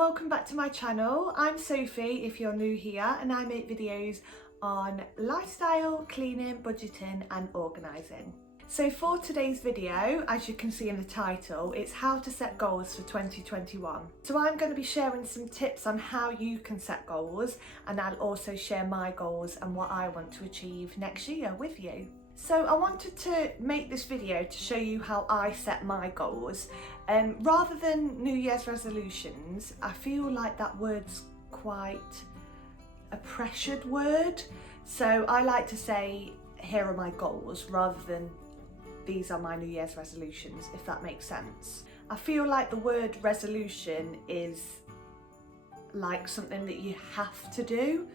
welcome back to my channel. I'm Sophie if you're new here, and I make videos on lifestyle, cleaning, budgeting and organising. So for today's video, as you can see in the title, it's how to set goals for 2021. So I'm going to be sharing some tips on how you can set goals, and I'll also share my goals and what I want to achieve next year with you. So I wanted to make this video to show you how I set my goals. Rather than New Year's resolutions, I feel like that word's quite a pressured word. So I like to say, here are my goals, rather than these are my New Year's resolutions, if that makes sense. I feel like the word resolution is like something that you have to do.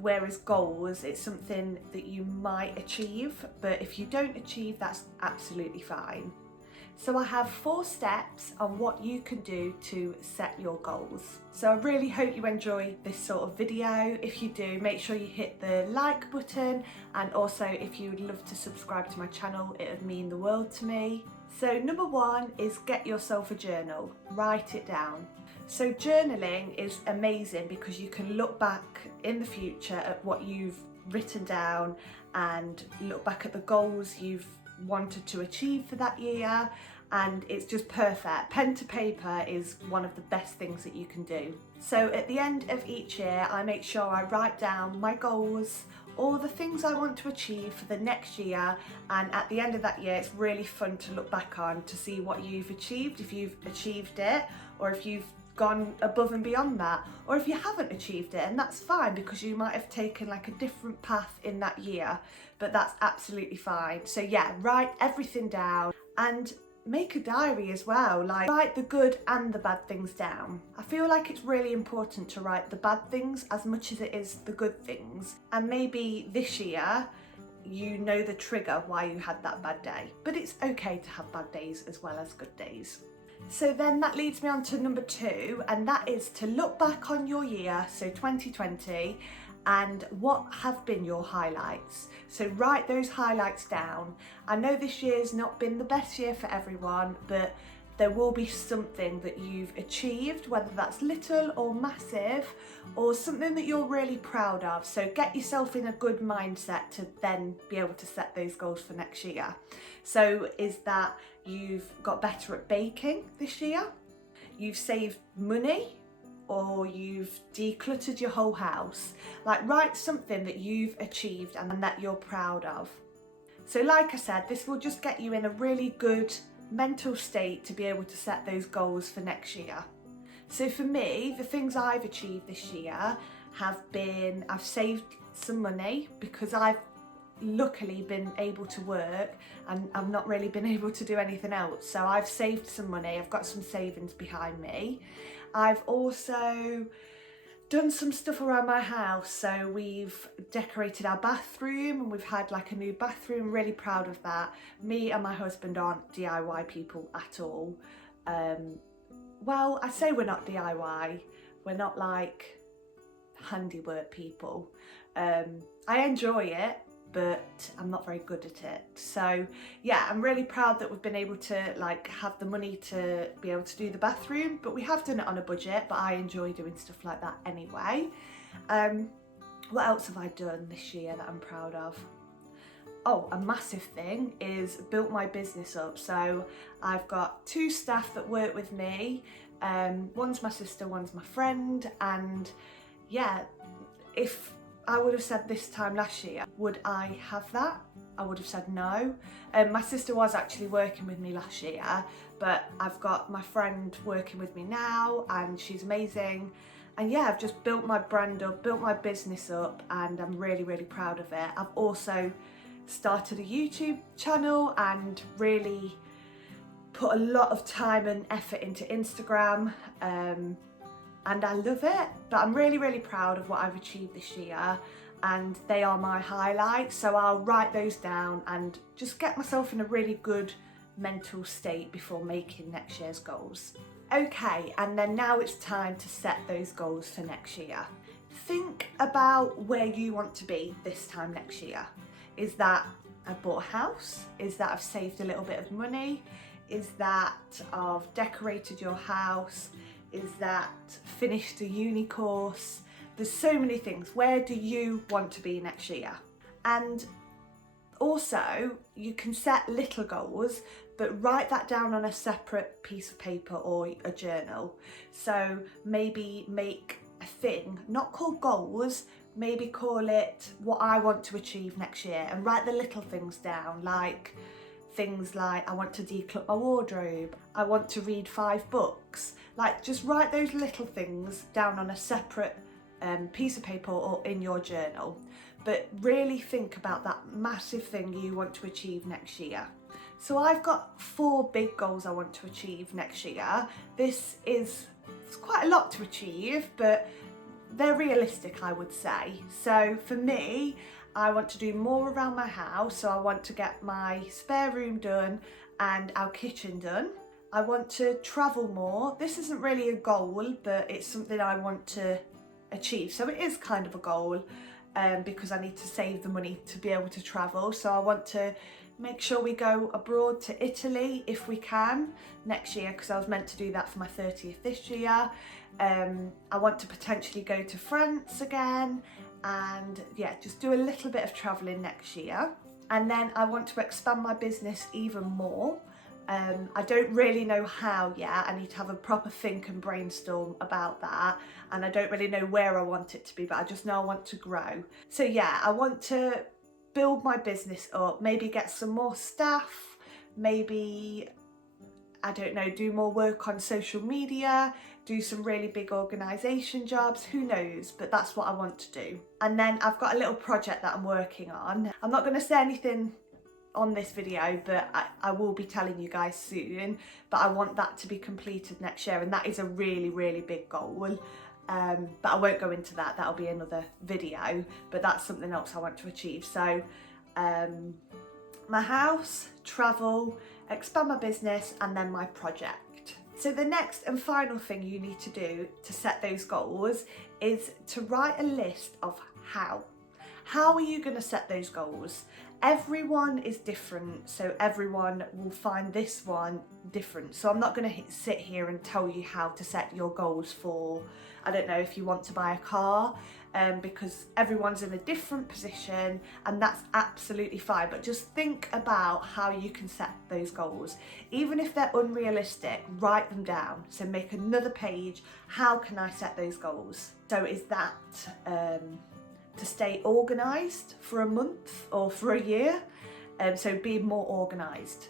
Whereas goals, it's something that you might achieve, but if you don't achieve, that's absolutely fine. So I have 4 steps on what you can do to set your goals. So I really hope you enjoy this sort of video. If you do, make sure you hit the like button, and also if you would love to subscribe to my channel, it would mean the world to me. So number 1 is get yourself a journal, write it down. So journaling is amazing because you can look back in the future at what you've written down and look back at the goals you've wanted to achieve for that year, and it's just perfect. Pen to paper is one of the best things that you can do. So at the end of each year, I make sure I write down my goals, all the things I want to achieve for the next year, and at the end of that year it's really fun to look back on to see what you've achieved, if you've achieved it, or if you've gone above and beyond that, or if you haven't achieved it, and that's fine because you might have taken like a different path in that year, but that's absolutely fine. So yeah, write everything down and make a diary as well, like write the good and the bad things down. I feel like it's really important to write the bad things as much as it is the good things, and maybe this year you know the trigger why you had that bad day, but it's okay to have bad days as well as good days. So then that leads me on to number 2, and that is to look back on your year, so 2020, and what have been your highlights. So write those highlights down. I know this year's not been the best year for everyone, but there will be something that you've achieved, whether that's little or massive, or something that you're really proud of. So get yourself in a good mindset to then be able to set those goals for next year. So is that you've got better at baking this year, you've saved money, or you've decluttered your whole house. Like, write something that you've achieved and that you're proud of. So like I said, this will just get you in a really good mental state to be able to set those goals for next year. So for me, the things I've achieved this year have been, I've saved some money because I've luckily been able to work and I've not really been able to do anything else. So I've saved some money, I've got some savings behind me. I've also done some stuff around my house. So we've decorated our bathroom and we've had like a new bathroom, really proud of that. Me and my husband aren't DIY people at all. Well, I say we're not DIY, we're not like handiwork people. I enjoy it, but I'm not very good at it. So yeah, I'm really proud that we've been able to like have the money to be able to do the bathroom, but we have done it on a budget, but I enjoy doing stuff like that anyway. What else have I done this year that I'm proud of? Oh, a massive thing is built my business up. So I've got 2 staff that work with me. One's my sister, one's my friend, and yeah, if I would have said this time last year, would I have that? I would have said no. My sister was actually working with me last year, but I've got my friend working with me now and she's amazing. And yeah, I've just built my brand up, built my business up, and I'm really, really proud of it. I've also started a YouTube channel and really put a lot of time and effort into Instagram. And I love it, but I'm really, really proud of what I've achieved this year, and they are my highlights. So I'll write those down and just get myself in a really good mental state before making next year's goals. Okay, and then now it's time to set those goals for next year. Think about where you want to be this time next year. Is that I bought a house? Is that I've saved a little bit of money? Is that I've decorated your house? Is that finish the uni course? There's so many things. Where do you want to be next year? And also, you can set little goals, but write that down on a separate piece of paper or a journal. So maybe make a thing, not called goals, maybe call it what I want to achieve next year, and write the little things down, like things like I want to declutter my wardrobe, I want to read 5 books. Like, just write those little things down on a separate piece of paper or in your journal, but really think about that massive thing you want to achieve next year. So I've got 4 big goals I want to achieve next year. It's quite a lot to achieve, but they're realistic, I would say. So for me, I want to do more around my house. So I want to get my spare room done and our kitchen done. I want to travel more. This isn't really a goal, but it's something I want to achieve. So it is kind of a goal because I need to save the money to be able to travel. So I want to make sure we go abroad to Italy if we can next year, because I was meant to do that for my 30th this year. I want to potentially go to France again, and yeah, just do a little bit of travelling next year. And then I want to expand my business even more. I don't really know how yet. I need to have a proper think and brainstorm about that, and I don't really know where I want it to be, but I just know I want to grow. So yeah, I want to build my business up, maybe get some more staff, maybe, I don't know, do more work on social media, do some really big organisation jobs, who knows, but that's what I want to do. And then I've got a little project that I'm working on. I'm not going to say anything on this video, but I will be telling you guys soon, but I want that to be completed next year, and that is a really, really big goal. But I won't go into that, that'll be another video, but that's something else I want to achieve. So my house, travel, expand my business, and then my project. So the next and final thing you need to do to set those goals is to write a list of how. How are you going to set those goals? Everyone is different, so everyone will find this one different. So I'm not going to sit here and tell you how to set your goals for, I don't know, if you want to buy a car, because everyone's in a different position, and that's absolutely fine. But just think about how you can set those goals. Even if they're unrealistic, write them down. So make another page, how can I set those goals? So is that to stay organised for a month or for a year? So be more organised.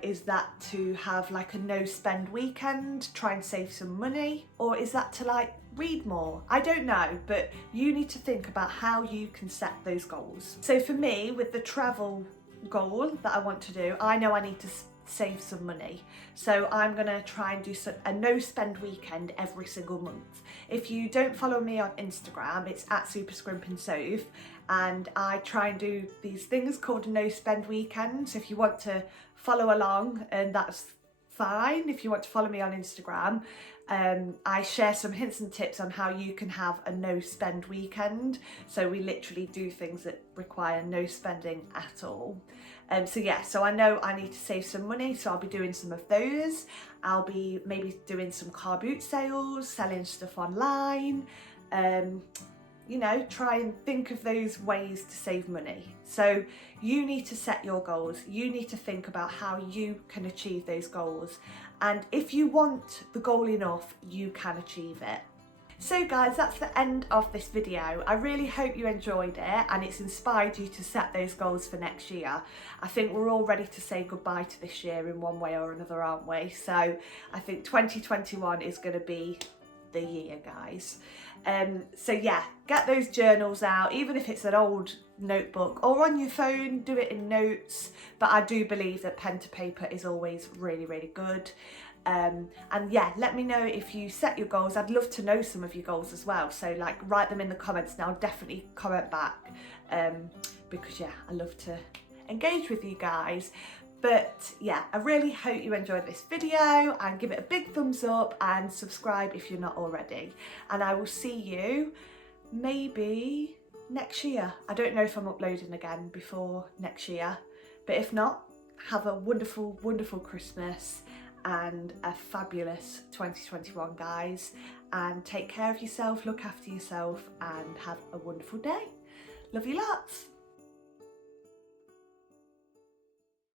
Is that to have like a no spend weekend, try and save some money? Or is that to like read more? I don't know, but you need to think about how you can set those goals. So for me, with the travel goal that I want to do, I know I need to save some money. So I'm gonna try and do a no spend weekend every single month. If you don't follow me on Instagram, it's at Scrimping Soph, and I try and do these things called a no spend weekend. So if you want to follow along, and that's fine. If you want to follow me on Instagram, I share some hints and tips on how you can have a no spend weekend. So we literally do things that require no spending at all. So yeah, so I know I need to save some money, so I'll be doing some of those. I'll be maybe doing some car boot sales, selling stuff online, you know, try and think of those ways to save money. So you need to set your goals. You need to think about how you can achieve those goals. And if you want the goal enough, you can achieve it. So guys, that's the end of this video. I really hope you enjoyed it and it's inspired you to set those goals for next year. I think we're all ready to say goodbye to this year in one way or another, aren't we? So I think 2021 is going to be the year, guys. So yeah, get those journals out, even if it's an old notebook or on your phone, do it in notes. But I do believe that pen to paper is always really, really good. And yeah, let me know if you set your goals. I'd love to know some of your goals as well. So like, write them in the comments and I'll definitely comment back, because yeah, I love to engage with you guys. But yeah, I really hope you enjoyed this video, and give it a big thumbs up and subscribe if you're not already. And I will see you maybe next year. I don't know if I'm uploading again before next year, but if not, have a wonderful, wonderful Christmas, and a fabulous 2021, guys, and take care of yourself, look after yourself, and have a wonderful day. Love you lots.